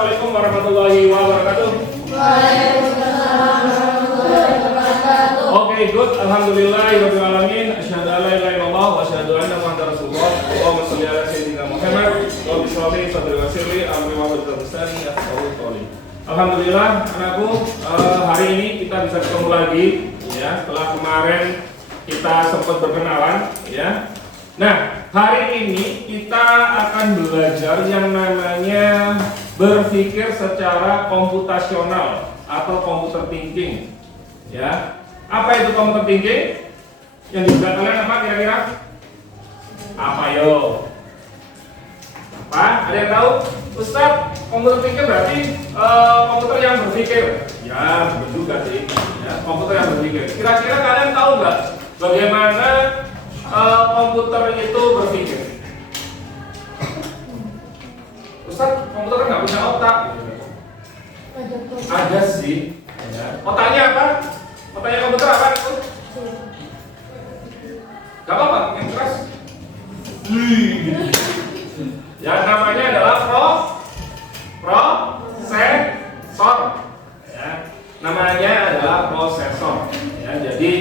Assalamualaikum warahmatullahi wabarakatuh. Waalaikumsalam warahmatullahi wabarakatuh. Oke, good. Alhamdulillahirabbil alamin. Asyhadu an la ilaha illallah wa asyhadu anna muhammadar rasulullah. Allahumma shalli ala sayyidina Muhammad wa bi sholli sadri wa sirri amri wa bil-lisani yafqahu qawli. Alhamdulillah, anakku, hari ini kita bisa ketemu lagi ya, setelah kemarin kita sempat berkenalan ya. Nah, hari ini kita akan belajar yang namanya berpikir secara komputasional atau computer thinking. Ya, apa itu computer thinking? Yang digunakan kalian apa kira-kira? Apa yo? Apa? Ada yang tahu? Ustadz, computer thinking berarti komputer yang berpikir. Ya, betul juga sih. Ya, komputer yang berpikir. Kira-kira kalian tahu nggak bagaimana komputer itu berpikir? Ustaz, komputer kan nggak punya otak. Ada sih. Ya. Otaknya apa? Otaknya komputer apa itu? Gak apa-apa, yang keras. Yang namanya adalah prosesor. Ya. Namanya adalah prosesor. Ya, jadi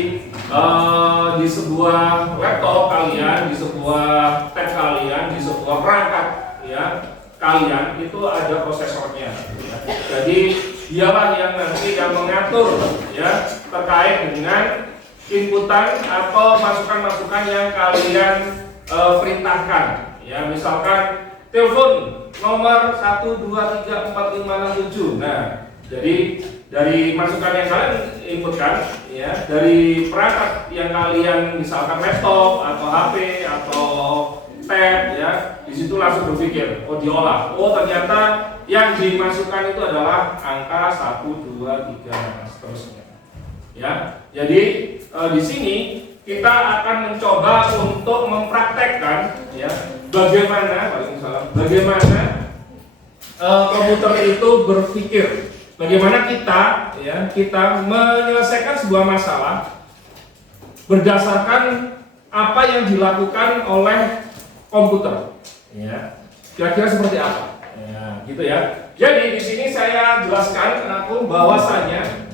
di sebuah laptop kalian, di sebuah tab kalian, di sebuah perangkat ya kalian itu ada prosesornya. Ya. Jadi dialah yang nanti yang mengatur ya terkait dengan inputan atau masukan-masukan yang kalian perintahkan. Ya, misalkan telepon nomor 1234567. Nah, jadi dari masukan yang kalian inputkan, ya, dari perangkat yang kalian misalkan laptop atau HP atau tab, ya, di situ langsung berpikir, oh diolah, oh ternyata yang dimasukkan itu adalah angka 1, 2, 3 dan seterusnya. Ya, jadi di sini kita akan mencoba untuk mempraktekkan, ya, bagaimana komputer itu berpikir. Bagaimana kita menyelesaikan sebuah masalah berdasarkan apa yang dilakukan oleh komputer. Ya, kira-kira seperti apa? Ya, gitu ya. Jadi di sini saya jelaskan anakku bahwasanya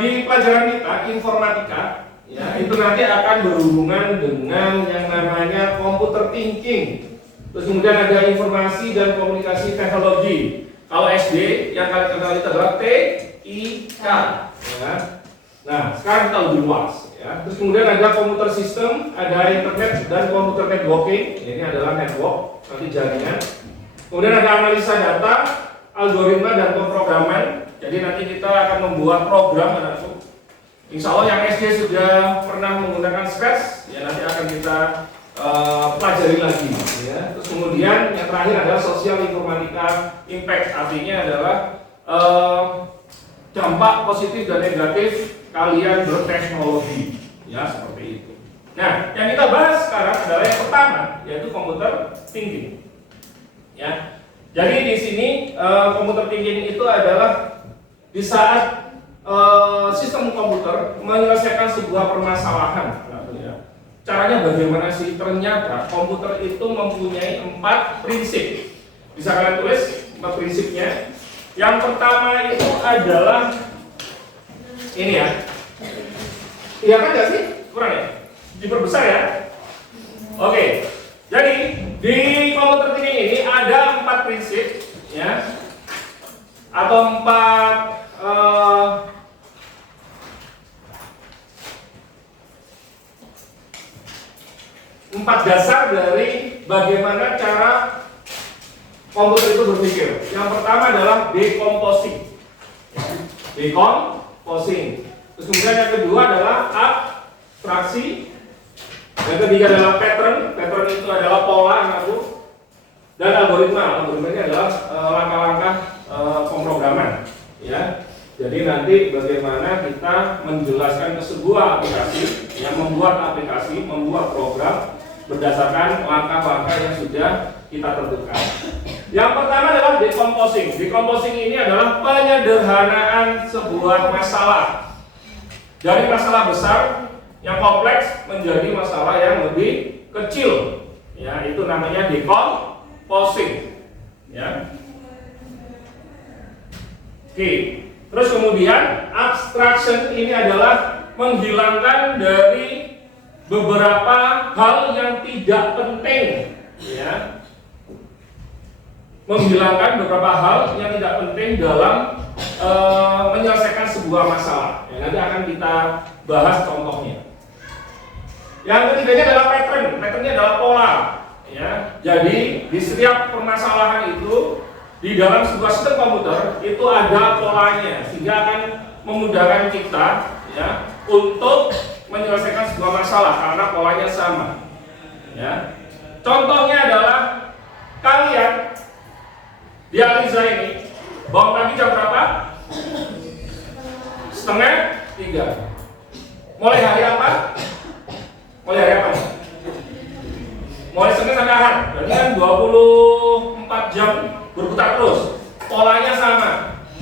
di pelajaran kita informatika, ya, itu nanti akan berhubungan dengan yang namanya computer thinking. Terus kemudian ada informasi dan komunikasi teknologi. Kalau SD yang kalian kenal itu adalah TIK, ya. Nah, sekarang kita lebih luas, ya. Terus kemudian ada komputer sistem, ada internet dan komputer networking. Ini adalah network, nanti jaringan. Kemudian ada analisa data, algoritma dan pemrograman. Jadi nanti kita akan membuat program, anakku. Insya Allah yang SD sudah pernah menggunakan Scratch, ya nanti akan kita pelajari lagi, ya. Terus kemudian yang terakhir adalah sosial informatika impact, artinya adalah dampak positif dan negatif kalian berteknologi, ya seperti itu. Nah, yang kita bahas sekarang adalah yang pertama, yaitu computer thinking. Ya, jadi di sini computer thinking itu adalah di saat sistem komputer menyelesaikan sebuah permasalahan. Caranya bagaimana sih? Ternyata komputer itu mempunyai 4 prinsip. Bisa kalian tulis 4 prinsipnya. Yang pertama itu adalah ini ya. Iya kan nggak sih? Kurang ya? Diperbesar ya? Oke. Jadi di komputer thinking ini ada 4 prinsip, ya, atau 4 dasar dari bagaimana cara komputer itu berpikir. Yang pertama adalah decomposing. Decomposing. Terus kemudian yang kedua adalah abstraksi. Yang ketiga adalah pattern. Pattern itu adalah pola, anakku. Dan algoritma. Algoritma ini adalah langkah-langkah pemrograman. Ya. Jadi nanti bagaimana kita menjelaskan ke sebuah aplikasi, yang membuat aplikasi, membuat program berdasarkan langkah-langkah yang sudah kita tentukan. Yang pertama adalah decomposing. Decomposing ini adalah penyederhanaan sebuah masalah dari masalah besar yang kompleks menjadi masalah yang lebih kecil. Ya, itu namanya decomposing. Ya. Oke. Terus kemudian abstraction ini adalah menghilangkan dari beberapa hal yang tidak penting, ya. Menghilangkan beberapa hal yang tidak penting dalam menyelesaikan sebuah masalah. Ya, nanti akan kita bahas contohnya. Yang ketiganya adalah pattern. Patternnya adalah pola. Ya, jadi di setiap permasalahan itu di dalam sebuah sistem komputer itu ada polanya, sehingga akan memudahkan kita, ya, untuk menyelesaikan sebuah masalah karena polanya sama. Ya. Contohnya adalah kalian di Aliza ini bangun pagi jam berapa? 2:30. Mulai hari apa? Mulai hari apa? Mulai Senin sampai Ahad. Berarti kan 24 jam berputar terus. Polanya sama.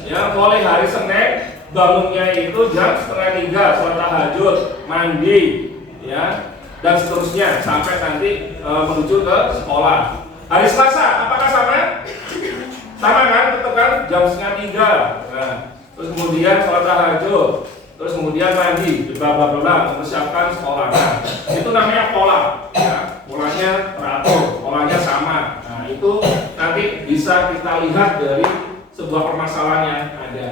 Ya, mulai hari Senin bangunnya itu jam 2:30, sholat tahajud, mandi, ya, dan seterusnya sampai nanti menuju ke sekolah. Hari Selasa apakah sama? Sama kan? Tetap kan jam 2:30. Nah, terus kemudian sholat tahajud, terus kemudian mandi, bla bla bla, mempersiapkan sekolah. Nah, itu namanya pola. Ya. Polanya teratur, polanya sama. Nah, itu nanti bisa kita lihat dari sebuah permasalahan yang ada.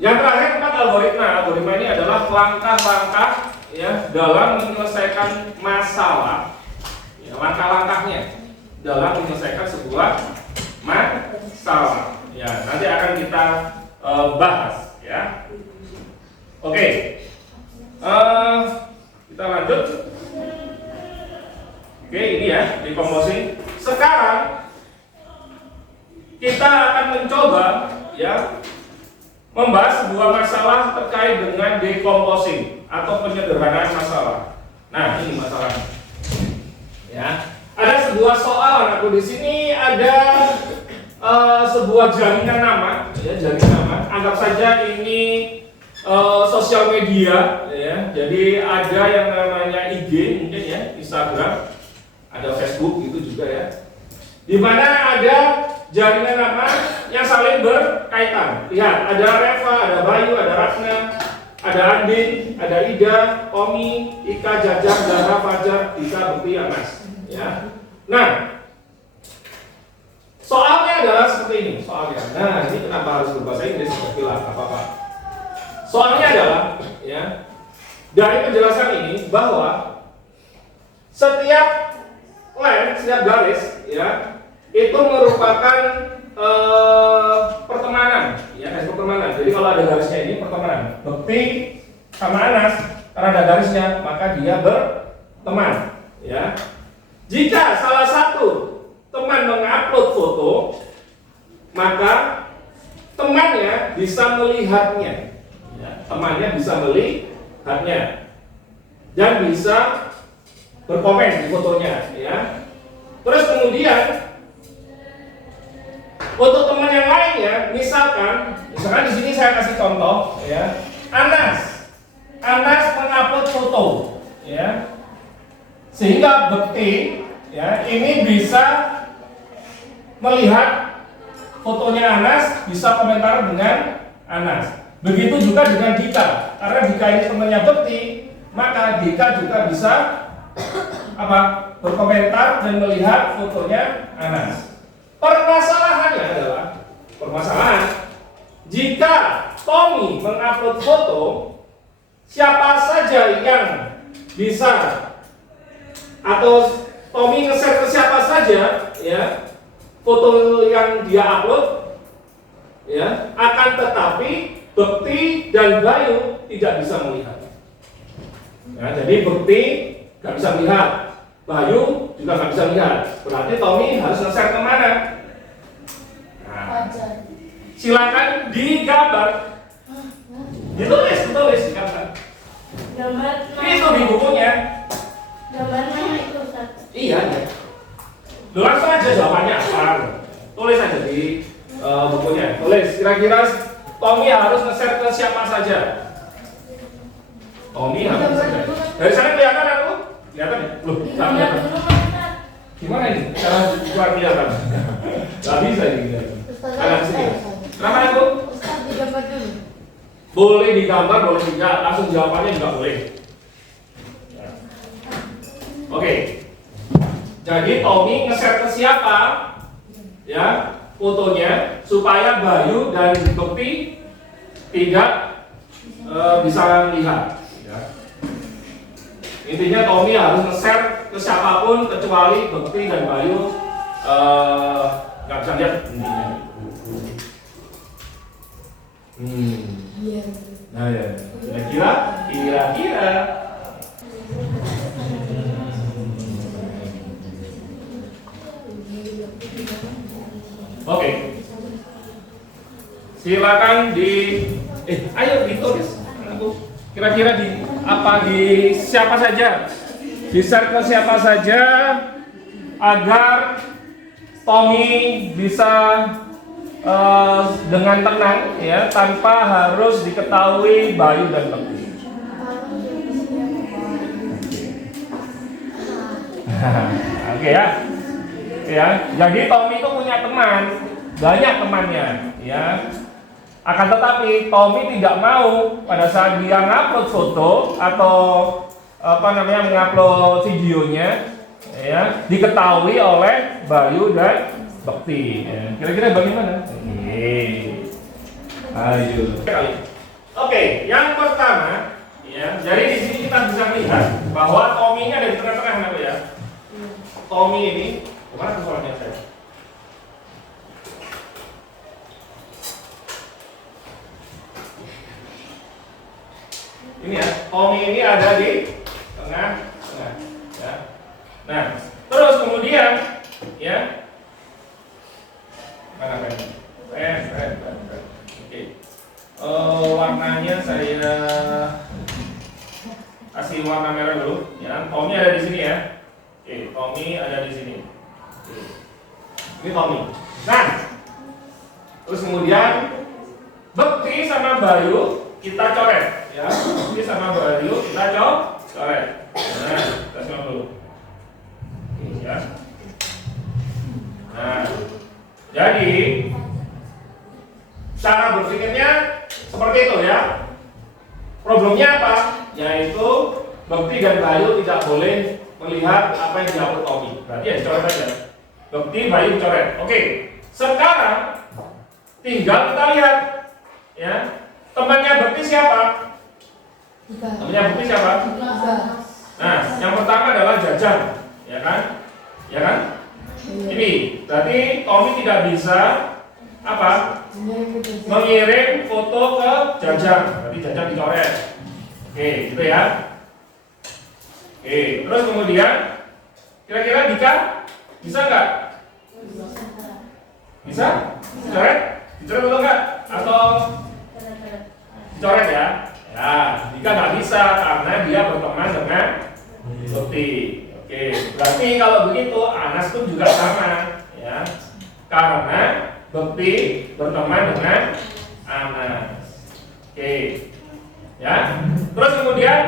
Yang terakhir 4 algoritma. Algoritma ini adalah langkah-langkah, ya, dalam menyelesaikan masalah. Ya, langkah-langkahnya dalam menyelesaikan sebuah masalah. Ya, nanti akan kita bahas, ya. Oke. Kita lanjut. Oke, ini ya, decomposing. Sekarang kita akan mencoba, ya, membahas sebuah masalah terkait dengan decomposing atau penyederhanaan masalah. Nah, ini masalahnya. Ya, ada sebuah soal. Aku di sini ada sebuah jaringan nama, ya, jaringan nama. Anggap saja ini sosial media, ya. Jadi ada yang namanya IG, mungkin ya, Instagram. Ada Facebook gitu juga, ya. Di mana ada jaringan nama yang saling berkaitan. Lihat, ada Reva, ada Bayu, ada Ratna, ada Andin, ada Ida, Tommy, Ika, Jajak, Dara, Fajar, Dika, Bekti, Anas. Ya. Nah, soalnya adalah seperti ini. Soalnya. Nah, ini kenapa harus berbahasa Inggris? Sepertilah apa-apa. Soalnya adalah, ya, dari penjelasan ini bahwa setiap line, setiap garis, ya, itu merupakan pertemanan, ya, garis pertemanan. Jadi kalau ada garisnya ini pertemanan. Bekti sama Anas, karena ada garisnya, maka dia berteman, ya. Jika salah satu teman mengupload foto, maka temannya bisa melihatnya, ya, temannya bisa melihatnya dan bisa berkomen di fotonya, ya. Terus kemudian untuk teman yang lainnya, misalkan di sini saya kasih contoh, ya. Anas mengupload foto, ya. Sehingga Bekti, ya, ini bisa melihat fotonya Anas, bisa komentar dengan Anas. Begitu juga dengan Dika, karena Dika ini temannya Bekti, maka Dika juga bisa berkomentar dan melihat fotonya Anas. Permasalahannya adalah jika Tommy mengupload foto, siapa saja yang bisa, atau Tommy nge-share ke siapa saja, ya, foto yang dia upload, ya, akan tetapi Bekti dan Bayu tidak bisa melihat. Ya, jadi Bekti nggak bisa melihat, Bayu juga nggak bisa lihat. Berarti Tommy harus nge-share kemana? Nah, silakan digambar, ditulis digambar. Gambar Itu di bukunya. gambar mana itu, Ustaz? Iya. Lu langsung aja jawabannya apa? Tulis aja di bukunya. Tulis kira-kira Tommy harus nge-share ke siapa saja. Tommy harus nge-share. Dari sana kelihatan aku? Kelihatan ya? Loh, nggak kelihatan. Gimana ini? Cara keluar kelihatan? Gak bisa ini. Kanan sini. Kenapa Boleh digambar, boleh tidak, langsung jawabannya juga boleh. Ya. Oke. Jadi Tommy nge-share ke siapa? Ya, fotonya supaya Bayu dan Bekti tidak bisa lihat. Ya. Intinya Tommy harus nge-share ke siapapun kecuali Bekti dan Bayu nggak bisa lihat intinya. Nah ya, kira-kira. Oke. Silakan ayo ditulis. Kira-kira di siapa saja? Di-share ke siapa saja agar Tommy bisa dengan tenang ya, tanpa harus diketahui Bayu dan Bekti. Oke ya. Ya, jadi Tommy itu punya teman, banyak temannya ya. Akan tetapi Tommy tidak mau pada saat dia ngupload foto atau mengupload videonya ya, diketahui oleh Bayu dan Bekti. Ya. Kira-kira bagaimana? Ayo. Oke, yang pertama ya, jadi di sini kita bisa melihat bahwa Tommy ini ada di tengah-tengah ya. Tommy ini, kemana soalnya saya? Ini ya, Tommy ini ada di tengah-tengah. Ya. Nah, terus kemudian ya. Mana pen? Oke. Warnanya saya kasih warna merah dulu. Ya, Tommy ada di sini ya. Oke, Tommy ada di sini. Oke. Ini Tommy. Nah, terus kemudian Bekti sama Bayu kita coret. Ya, Bekti sama Bayu kita coret. Nah, kita simak dulu. Oke, ya. Nah. Jadi cara berpikirnya seperti itu ya. Problemnya apa? Yaitu Bekti dan Bayu tidak boleh melihat apa yang diupload Tommy. Berarti ya dicoret aja. Bekti, Bayu dicoret. Oke. Sekarang tinggal kita lihat ya. Temannya Bekti siapa? Temannya Bekti siapa? Nah, yang pertama adalah Jajan, ya kan? Ya kan? Ini berarti Tommy tidak bisa mengirim foto ke Jajan, berarti Jajan dicoret. Oke, gitu ya. Oke, terus kemudian kira-kira Dika bisa nggak? Bisa? Dicoret? Dicoret atau enggak? Atau dicoret ya? Ya, Dika nggak bisa karena dia berteman dengan Bekti. Oke, berarti kalau begitu Anas pun juga sama ya, karena Bekti berteman dengan Anas. Oke, ya. Terus kemudian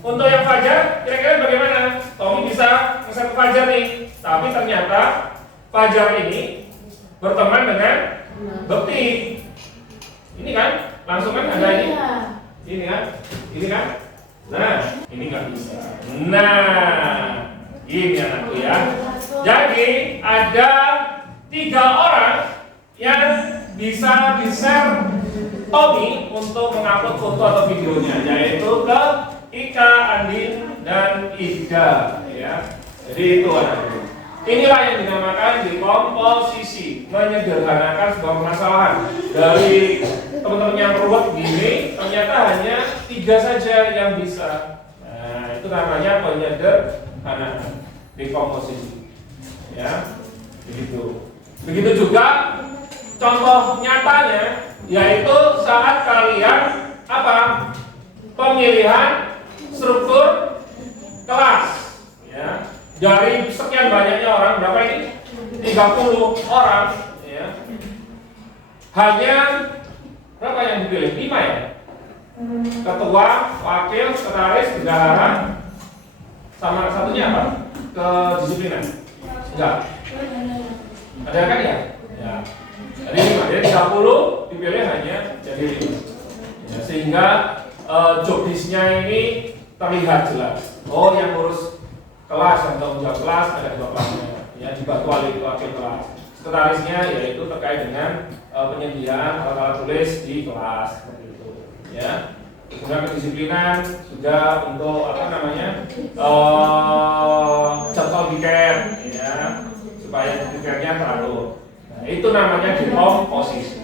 untuk yang Fajar, kira-kira bagaimana? Tommy bisa nge-share ke Fajar nih, tapi ternyata Fajar ini berteman dengan Bekti. Ini kan, langsung kan ada ini kan. Nah, ini nggak bisa. Nah. Ini anakku ya. Jadi ada 3 orang yang bisa di-share Tommy untuk mengupload foto atau videonya, yaitu ke Ika, Andin, dan Ida ya. Jadi itu anakku. Inilah yang dinamakan dekomposisi, menyederhanakan sebuah permasalahan. Dari teman-teman yang ruwet gini, ternyata hanya 3 saja yang bisa. Nah, itu namanya penyederhanaan. Dekomposisi ya, begitu juga contoh nyatanya, yaitu saat kalian pemilihan struktur kelas ya, dari sekian banyaknya orang, berapa ini? 30 orang ya, hanya berapa yang dipilih? 5 ya, ketua, wakil, sekretaris, bendahara, sama satunya apa? Kedisiplinan? Enggak. Ada kan ya? Ya. Jadi 5, jadi 30 dipilih hanya jadi 5. Ya, sehingga sehingga job disk-nya ini terlihat jelas. Oh, yang ngurus kelas, yang tanggung jawab kelas ada dua kelasnya, ya, dibantu oleh wakil kelas. Sekretarisnya yaitu terkait dengan penyediaan alat-alat tulis di kelas seperti itu, ya. Kemudian kedisiplinan juga untuk apa namanya jadwal weekend, ya, supaya weekendnya teratur. Nah, itu namanya dekomposisi.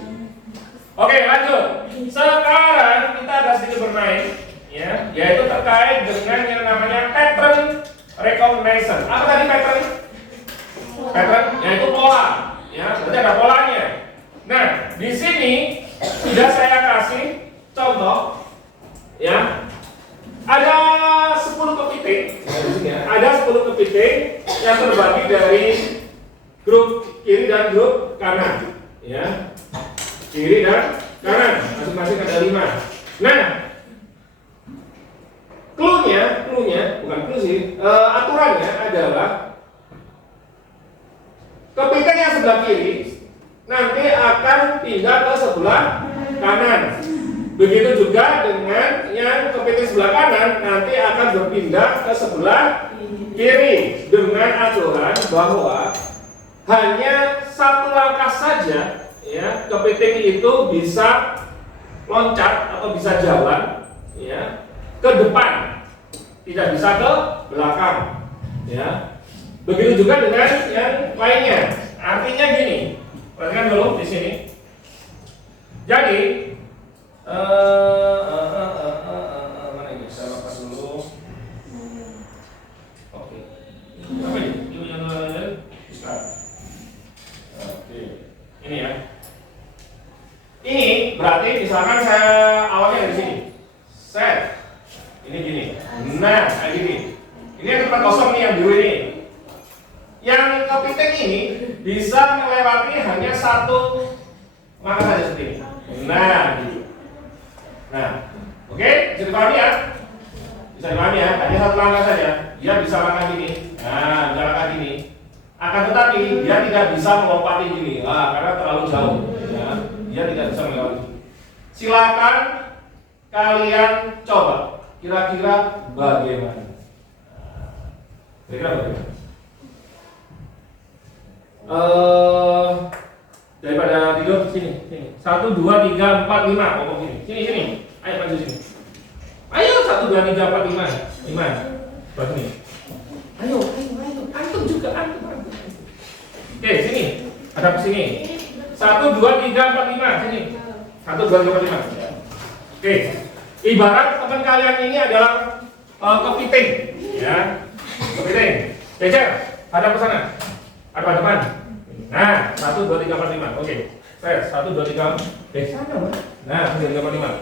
Oke, lanjut. Sekarang kita ada sedikit bermain, ya, yaitu terkait dengan yang namanya pattern recognition. Apa tadi pattern? Pattern, yaitu pola, ya, berarti ada polanya. Nah, di sini sudah saya kasih contoh. Ya, ada 10 kepiting, ada 10 kepiting yang terbagi dari grup kiri dan grup kanan, ya, kiri dan kanan, masing-masing ada 5. Nah, clue-nya bukan clue sih, aturannya adalah kepiting yang sebelah kiri nanti akan pindah ke sebelah kanan. Begitu juga dengan yang kepiting sebelah kanan nanti akan berpindah ke sebelah kiri dengan aturan bahwa hanya satu langkah saja, ya, kepiting itu bisa loncat atau bisa jalan, ya, ke depan, tidak bisa ke belakang, ya. Begitu juga dengan yang lainnya. Artinya gini, perhatikan dulu di sini. Jadi mana ini? Saya lepas dulu. Oke. Apa ini? Oke. Ini ya. Ini berarti misalkan saya awalnya dari sini. Set. Ini gini. Nah, kayak gini. Ini yang tempat kosong nih yang biru ini. Yang kepiting ini bisa melewati hanya satu langkah saja seperti ini. Nah, gitu. Nah, oke, bisa dipahami ya? Bisa dipahami ya? Hanya satu langkah saja. Dia bisa langkah gini. Nah, bisa langkah gini. Akan tetapi dia tidak bisa melompati gini. Karena terlalu jauh. Ya, dia tidak bisa melewati. Silakan kalian coba. Kira-kira bagaimana? Kira-kira bagaimana? Daripada tidur sini. 1, 2, 3, 4, 5. Pokok sini. Sini. Ayo maju sini. Ayo 1, 2, 3, 4, 5. 5. Buat sini. Ayo. Antum juga antum. Oke, sini. Hadap sini. 1, 2, 3, 4, 5. Sini. 1, 2, 3, 4, 5. Oke. Ibarat teman kalian ini adalah kepiting, ya. Kepiting. Jejer. Hadap ke sana. Hadap depan. Nah, 1, 2, 3, 4, 5. Oke. 1, 2, 3. Sana, Mas. Nah, 1, 2, 3, 4, 5.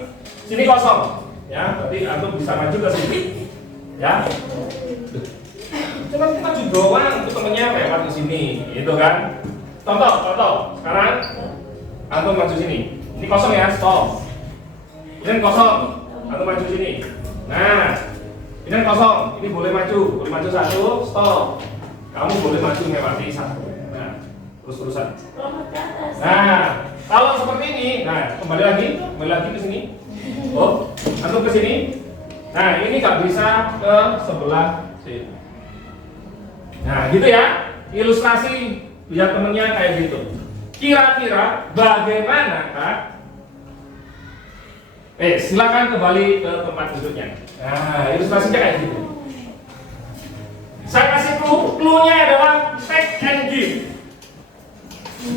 Sini kosong. Ya, berarti antum bisa maju ke sini. Ya. Cuma maju doang, itu temennya lewat ke sini, gitu kan? Contoh. Sekarang antum maju sini. Ini kosong ya, stop. Ini kosong. Antum maju sini. Nah, ini kosong. Ini boleh maju 1, stop. Kamu boleh maju melewati 1. Terus-terusan. Nah, kalau seperti ini, nah kembali lagi ke sini. Oh, antum ke sini. Nah, ini nggak bisa ke sebelah sini. Nah, gitu ya. Ilustrasi lihat temennya kayak gitu. Kira-kira bagaimana, Kak? Silakan kembali ke tempat duduknya. Nah, ilustrasinya kayak gitu. Saya kasih clue-nya adalah take and give.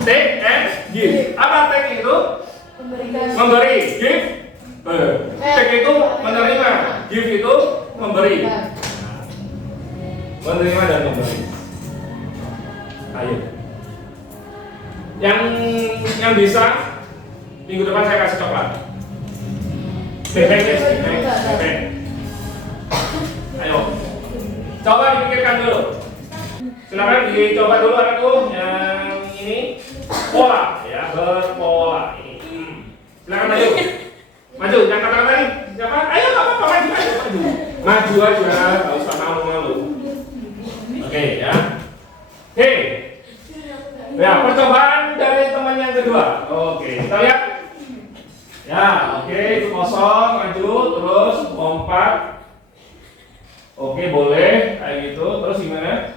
Take and give. Apa take itu? Memberi. Give. Take itu menerima. Give itu memberi. Menerima dan memberi. Ayo. Yang bisa minggu depan saya kasih coklat. Bebek. Ayo. Coba dipikirkan dulu. Silakan dicoba dulu anakku yang ini pola ya, berpola ini. Silakan maju, jangan kata-kata tadi. Siapa? Ayo nggak apa-apa maju aja, nggak usah malu-malu. Oke ya. Ya, percobaan dari teman yang kedua. Oke, kita lihat. Ya, oke, itu kosong, maju, terus lompat. Oke, boleh kayak gitu. Terus gimana?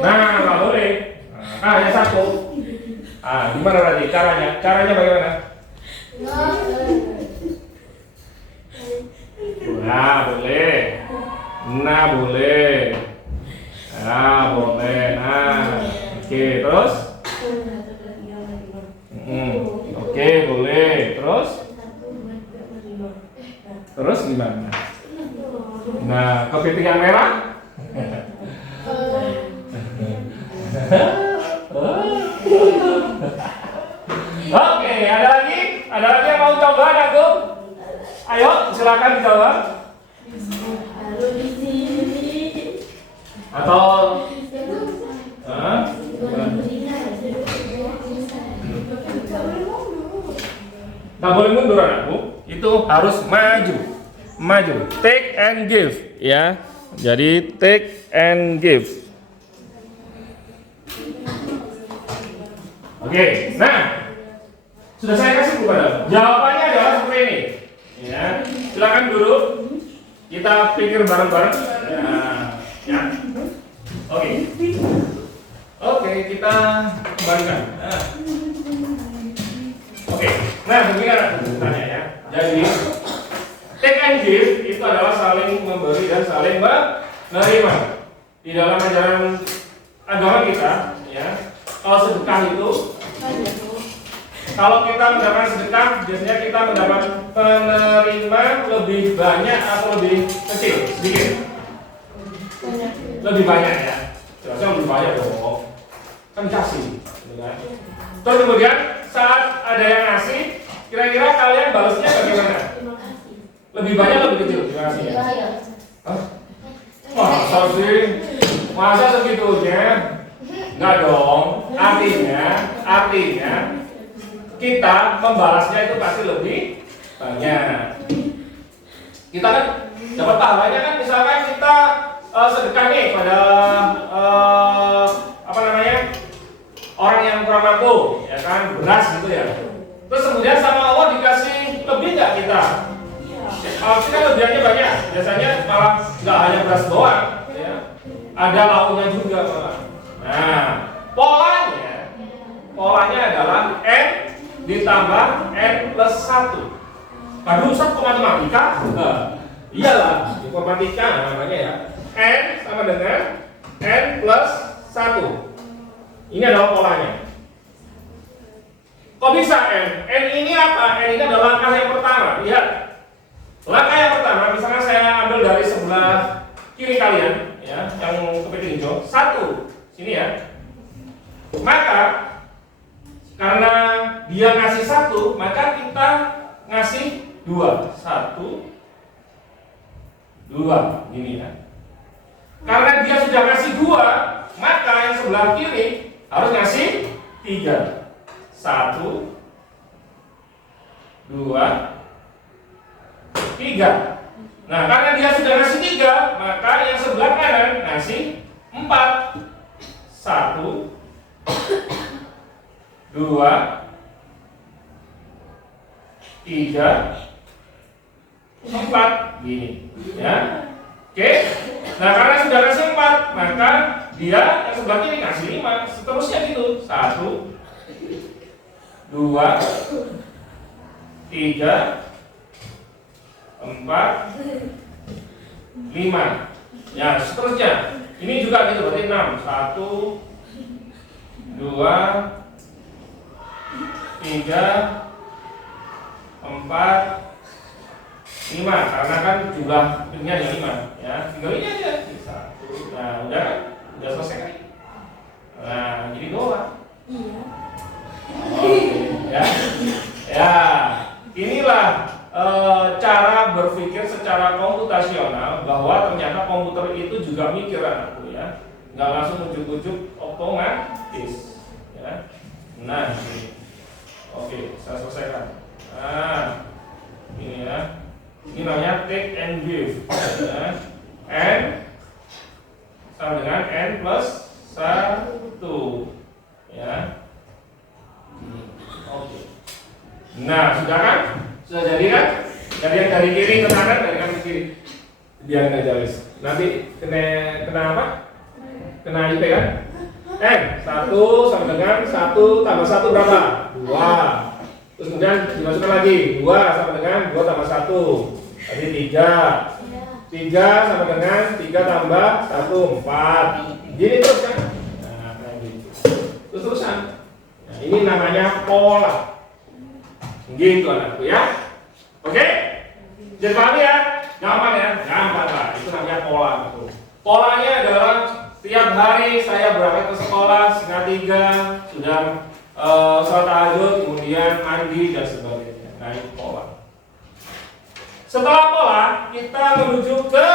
Nah, nggak boleh. Nah, hanya satu. Gimana tadi caranya? Caranya bagaimana? Nah, boleh. Nah, boleh. Nah, boleh. Nah, oke. Terus? Oke, boleh. Terus? Terus gimana? Nah, kepiting yang merah? Oke, ada lagi? Ada lagi yang mau coba, Dagu? Ayo, silakan dicoba. Atau nggak boleh mundur, anakku. Itu harus maju. Maju. Take and give, ya. Jadi take and give. Oke, nah sudah saya kasih kepada. Jawabannya adalah seperti ini. Ya, silakan duduk. Kita pikir bareng-bareng. Ya. Oke. Oke, kita kembalikan. Oke. Nah, begini tanya ya. Jadi take and give itu adalah saling memberi dan saling menerima. Di dalam ajaran agama kita, ya. Kalau sedekah itu, kalau kita mendapatkan sedekah, biasanya kita mendapat penerima lebih banyak atau lebih kecil, sedikit? Lebih banyak ya. Jelasnya lebih banyak dong. Kan kasih. Terus kemudian saat ada yang ngasih, kira-kira kalian balasnya bagaimana? Lebih banyak lebih kecil? Terima kasih ya. Masa sih? Masa segitunya? Enggak dong. Artinya kita membalasnya itu pasti lebih banyak. Kita kan dapat pahalanya kan, misalkan kita sedekah nih pada orang yang kurang mampu, ya kan, beras gitu ya. Terus kemudian sama Allah dikasih lebih nggak kita? Kita lebihannya banyak. Biasanya malah nggak hanya beras doang, ya. Ada lauknya juga malah. Nah, polanya adalah N ditambah N plus 1. Aduh, Ustaz kok matematika? Iyalah, informatika namanya ya. N sama dengan N plus 1. Ini adalah polanya. Kok bisa N? N ini apa? N ini adalah langkah yang pertama. Lihat. Langkah yang pertama, misalnya saya ambil dari sebelah kiri kalian, ya, yang kepiting hijau, 1. Sini ya. Maka karena dia ngasih 1, maka kita ngasih 2. 1, 2, gini ya. Karena dia sudah ngasih 2, maka yang sebelah kiri harus ngasih 3. 1, 2, 3. Nah, karena dia sudah ngasih 3, maka yang sebelah kanan ngasih 4. 1, 2, 3, 4, gini, ya. Oke. Nah, karena sudah ngasih 4, maka dia yang sebelah kiri ngasih 5, seterusnya gitu. 1, 2, 3, 4, 5. Ya, seterusnya. Ini juga gitu, berarti 6. 1, 2, 3, 4, 5. Karena kan jumlah pinnya ada 5, ya. Tinggal ini aja. 1. Nah, udah kan? Udah selesai kan? Nah, jadi doang. Iya. Oke, ya. Ya, inilah cara berpikir secara komputasional bahwa ternyata komputer itu juga mikir, anakku, ya. Nggak langsung ujuk-ujuk otomatis, ya. Nah, ini. Oke, saya selesaikan. Nah, ini ya. Ini namanya take and give, ya. N sama dengan N plus 1, ya. Oke. Nah, Nah, sudah kan? Sudah jadi kan? Dari yang dari kiri ke kanan, dari kanan ke kiri. Biar aja wis. Nanti kena apa? Kena IP kan? N 1 sama dengan 1 tambah 1 berapa? 2. Terus kemudian dimasukkan lagi 2 sama dengan 2 tambah 1. Tadi 3. 3 sama dengan 3 tambah 1 4. Gini terus kan? Nah, kayak gitu. Terus-terusan. Nah, ini namanya pola. Gitu anakku ya. Oke? Jadi paham ya? Gampang ya? Gampang lah. Itu namanya pola. Polanya adalah tiap hari saya berangkat ke sekolah setengah 3 sudah sholat tahajud, kemudian mandi dan sebagainya. Nah itu pola. Setelah pola kita menuju ke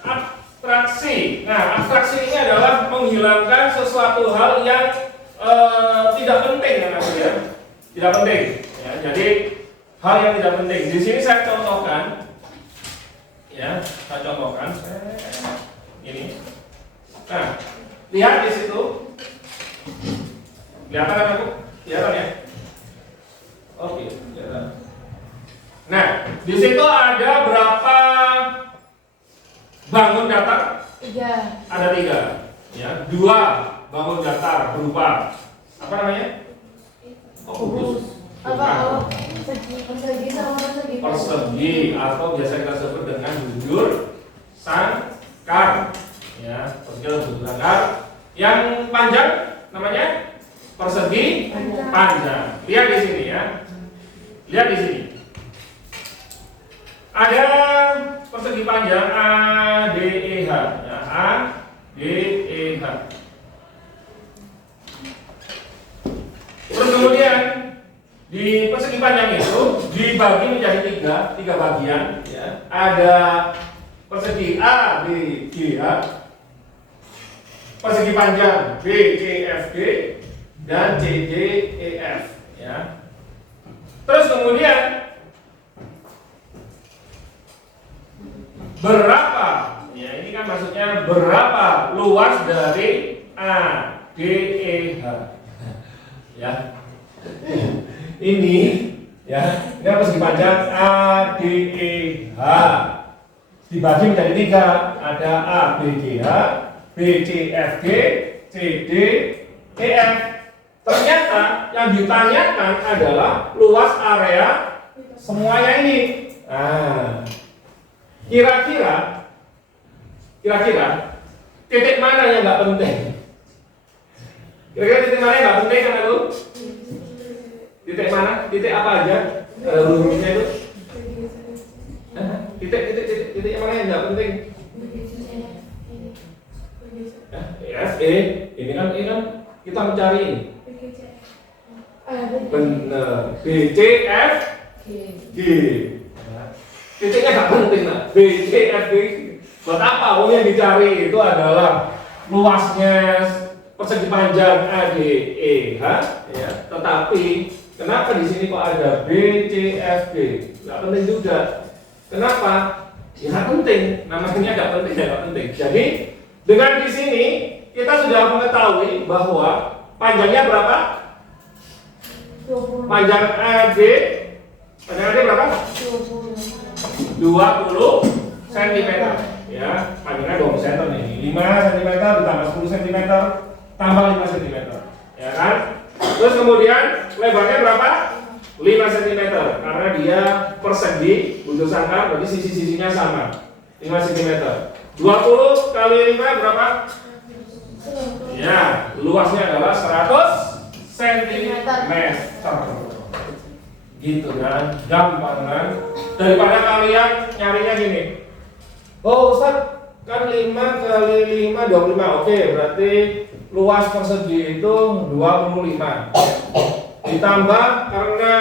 abstraksi. Nah abstraksi ini adalah menghilangkan sesuatu hal yang tidak penting ya, tidak penting. Ya, jadi hal yang tidak penting. Di sini saya contohkan. Ya, saya contohkan. Ini. Nah, lihat di situ. Kelihatan kan aku? Kelihatan ya? Oke, kelihatan. Nah, di situ ada berapa bangun datar? 3. Ada 3. Ya, 2 bangun datar berupa apa namanya? Kubus. Apa? Persegi sama persegi. Persegi atau biasa kita sebut dengan bujur sangkar. Ya, persegi atau bujur sangkar. Yang panjang namanya persegi panjang. Lihat di sini ya. Lihat di sini. Ada persegi panjang ADEH. Ya, ADEH. Terus kemudian di persegi panjang itu dibagi menjadi tiga bagian. Ya. Ada persegi A, B, G, H, persegi panjang B, C, F, G, dan C, D, E, F. Ya. Terus kemudian berapa? Ya ini kan maksudnya berapa luas dari A, D, E, H. Ya. Ini ya, ini persegi panjang A, D, E, H dibagi menjadi 3. Ada A, B, G, H, B, C, F, G, C, D, E, F. Ternyata yang ditanyakan adalah luas area semuanya ini. Nah, kira-kira titik mana yang nggak penting? Kira-kira titik mana yang nggak penting kan aku? Titik mana? Titik apa aja? Hurufnya itu? Titik yang mana yang nggak penting? F, E, ini kan kita mencari ini. Benar. B, C, F, G. Titiknya nggak penting lah. B, C, F, G. Buat apa? Oh yang dicari itu adalah luasnya persegi panjang A, D, E, H. Ya. Tetapi kenapa di sini kok ada B, C, F, G? Nggak penting juga. Kenapa? Ya nggak penting. Namanya nggak penting, nggak penting. Jadi dengan di sini kita sudah mengetahui bahwa panjangnya berapa? 20. Panjang AD berapa? 20 cm. Ya, panjangnya 20 cm nih. 5 cm ditambah 10 cm tambah 5 cm. Ya kan? Terus kemudian lebarnya berapa? 5 cm karena dia persegi bujur sangkar, berarti sisi-sisinya sama. 5 cm. 20 kali 5 berapa? Ya, luasnya adalah 100 cm. Gitu kan, gampang kan? Daripada kalian nyarinya gini. Oh Ustaz, kan 5 kali 5 25. Oke, berarti luas persegi itu 25. Ditambah karena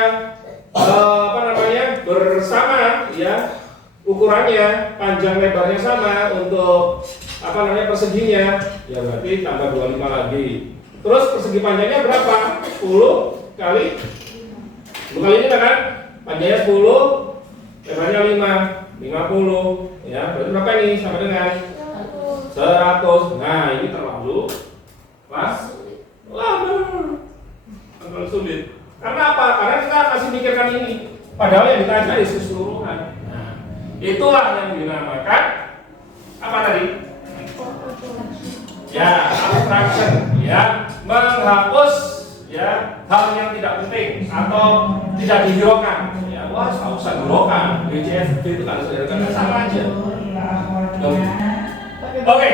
bersama ya, ukurannya panjang lebarnya sama untuk perseginya, ya berarti tambah 25 lagi. Terus persegi panjangnya berapa? 10 kali 10 kali ini kan? Panjangnya 10, lebarnya 5, 50. Ya, berarti berapa ini? Sama dengan 100. Nah, ini terlalu lama. Terlalu sulit. Karena apa? Karena kita masih mikirkan ini. Padahal yang ditanya itu keseluruhan. Nah, itulah yang dinamakan apa tadi? Ya, abstraction, ya, menghapus ya hal yang tidak penting atau tidak dihiraukan. Ya, wah, nggak usah dihiraukan. BCFD itu kan saudara sama aja. Oke,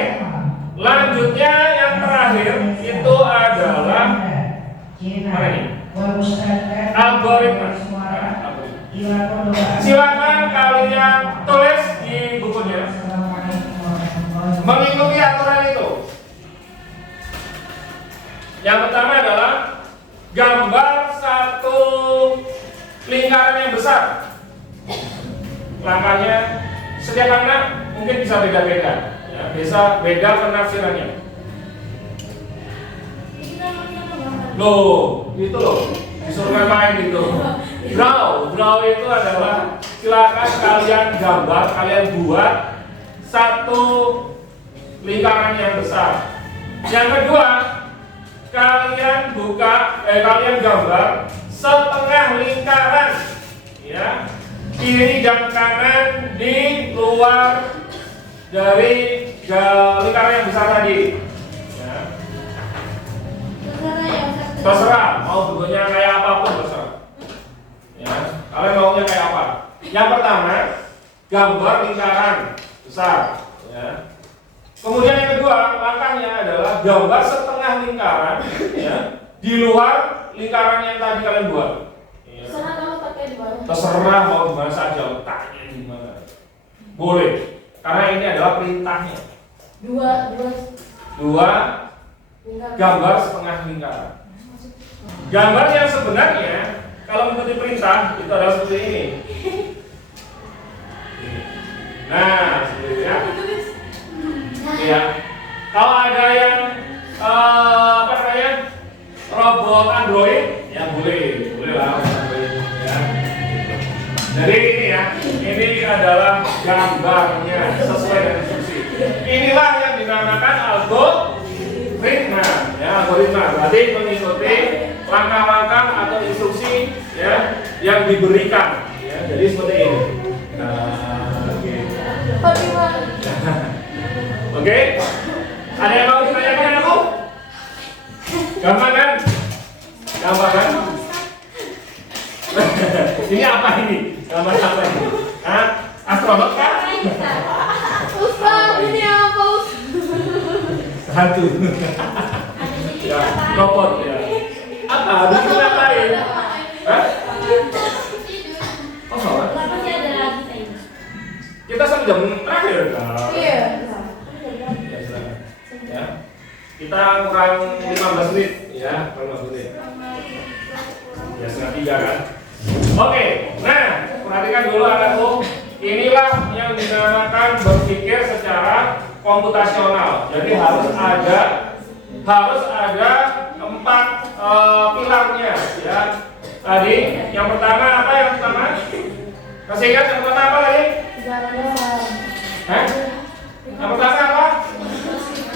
lanjutnya yang terakhir itu adalah apa ini? Algoritma. Silakan kalian tulis di bukunya mengikuti aturan itu. Yang pertama adalah gambar satu lingkaran yang besar. Langkahnya setiap anak mungkin bisa beda-beda, ya, bisa beda penafsirannya. Loh, itu loh, disuruh main gitu. Draw itu adalah silakan kalian gambar, kalian buat satu lingkaran yang besar. Yang kedua, kalian kalian gambar setengah lingkaran, ya, kiri dan kanan di luar dari lingkaran yang besar tadi. Ya. Terserah, mau bentuknya kayak apapun terserah. Ya, kalian maunya kayak apa? Yang pertama, gambar lingkaran besar. Ya. Kemudian yang kedua, langkahnya adalah gambar setengah lingkaran, ya, di luar lingkaran yang tadi kalian buat. Ya. Terserah mau gimana saja, letaknya di mana. Boleh, karena ini adalah perintahnya. Dua gambar setengah lingkaran. Gambar yang sebenarnya kalau mengikuti perintah itu adalah seperti ini. Nah, seperti ini ya. Ya, kalau ada yang apa namanya robot Android, ya boleh lah Android, ya. Jadi ini ya, ini adalah gambarnya sesuai dengan instruksi. Inilah yang dinamakan algoritma, ya, algoritma. Berarti mengikuti langkah-langkah atau instruksi, ya, yang diberikan, ya. Jadi seperti ini. Nah, Oke, ada yang mau ditanyakan aku? Gampang kan? Gampang kan? Ini apa ini? Gambar apa ini? Hah? Astronot kan? Ustaz, ini apa Ustaz? Hantu. Ya, robot ya. Apa? Bikin ngapain? Hah? Oh, salah. Kita sampai jam terakhir kan? Iya. Ya. Kita kurang 15 menit ya, kurang 15 menit. Ya, setengah 3 kan? Oke, nah perhatikan dulu anakku. Inilah yang dinamakan berpikir secara komputasional. Jadi harus ada 4 pilarnya ya. Tadi yang pertama apa yang pertama? Masih ingat yang pertama apa tadi? Yang pertama apa?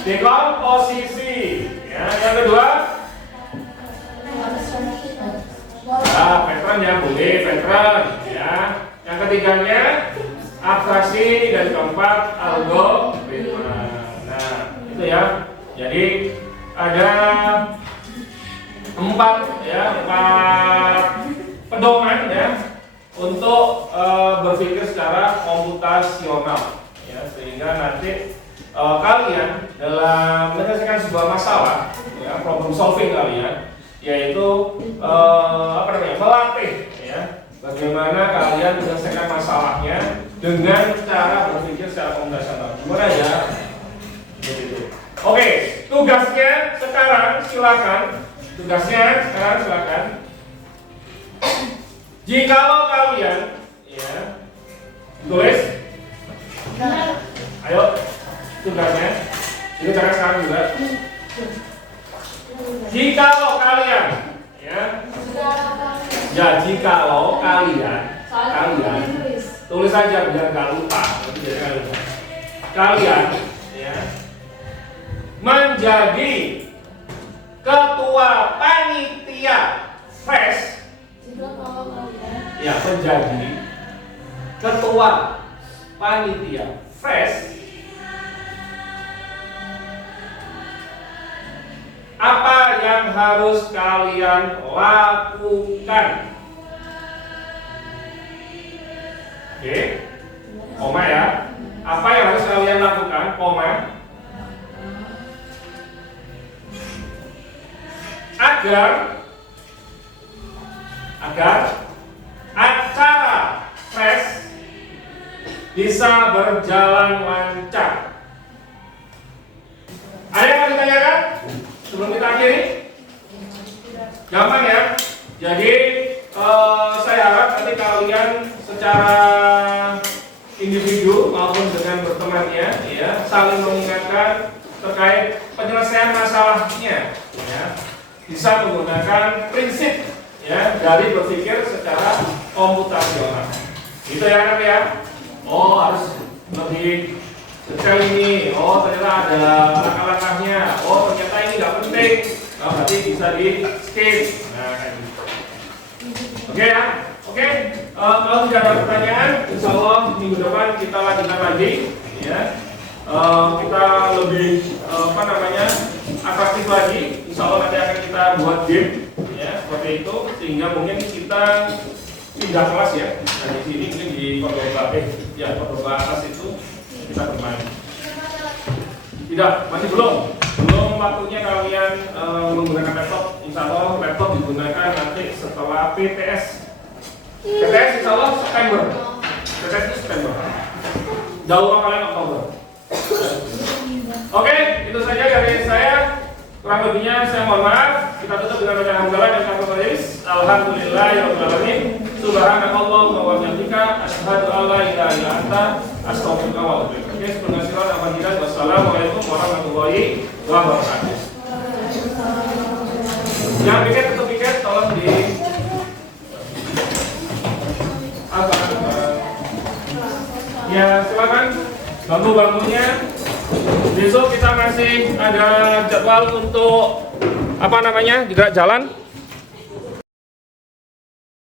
Dekomposisi. Ya, yang kedua? Pattern ya, boleh pattern. Ya. Yang ketiganya abstraksi dan keempat algoritma. Nah, itu ya. Jadi ada 4 pedoman ya untuk berpikir secara komputasional. Ya, sehingga nanti kalian dalam menyelesaikan sebuah masalah, ya, problem solving kalian, yaitu melatih, ya, bagaimana kalian menyelesaikan masalahnya dengan cara berpikir secara komputasional. Gimana ya? Begitu. Oke, tugasnya sekarang silakan. Jikalau kalian, ya, tulis. Ayo, tugasnya. Ini cara sekarang juga. Jikalau kalian, ya, jikalau kalian tulis saja biar nggak lupa. Kalian, ya, menjadi ketua panitia fresh, ya menjadi ketua panitia fresh, apa yang harus kalian lakukan? Oke, koma ya. Apa yang harus kalian lakukan? Koma. Agar acara fresh bisa berjalan lancar. Ada yang mau ditanyakan sebelum kita akhiri? Gampang ya. Jadi saya harap nanti kalian secara individu maupun dengan bertemannya ya saling mengingatkan terkait penyelesaian masalahnya ya, bisa menggunakan prinsip ya dari berpikir secara komputasional. Gitu ya anak ya. Oh harus lebih detail ini. Oh ternyata ada langkah-langkahnya. Oh ternyata ini nggak penting. Nah, berarti bisa di skip. Nah kayak gitu. Oke ya. Oke. Kalau tidak ada pertanyaan, insya Allah minggu depan kita lanjutkan lagi. Ya. Kita lebih atraktif lagi. Insya Allah nanti akan kita buat game. Ya seperti itu sehingga mungkin kita pindah kelas ya. Nah di sini mungkin di Cordoba atas itu kita bermain. Tidak, masih belum waktunya kalian menggunakan laptop. Insya Allah laptop digunakan nanti setelah PTS. PTS insya Allah September. PTS itu September. Jauh kalian Oktober. Oke, itu saja dari saya. Kurang lebihnya saya mohon maaf. Kita tutup dengan bacaan hamdalah dan kafaratis. Alhamdulillahirabbil alamin. Subhanakallahumma wa bihamdika asyhadu an la ilaha illa anta astaghfiruka wa atubu ilaik. Oke, sebelum nasihat alhamdulillah. Wassalamualaikum warahmatullahi wabarakatuh. Yang pikir tutup pikir tolong di ya silakan bangku-bangkunya. Besok kita masih ada jadwal untuk gerak jalan.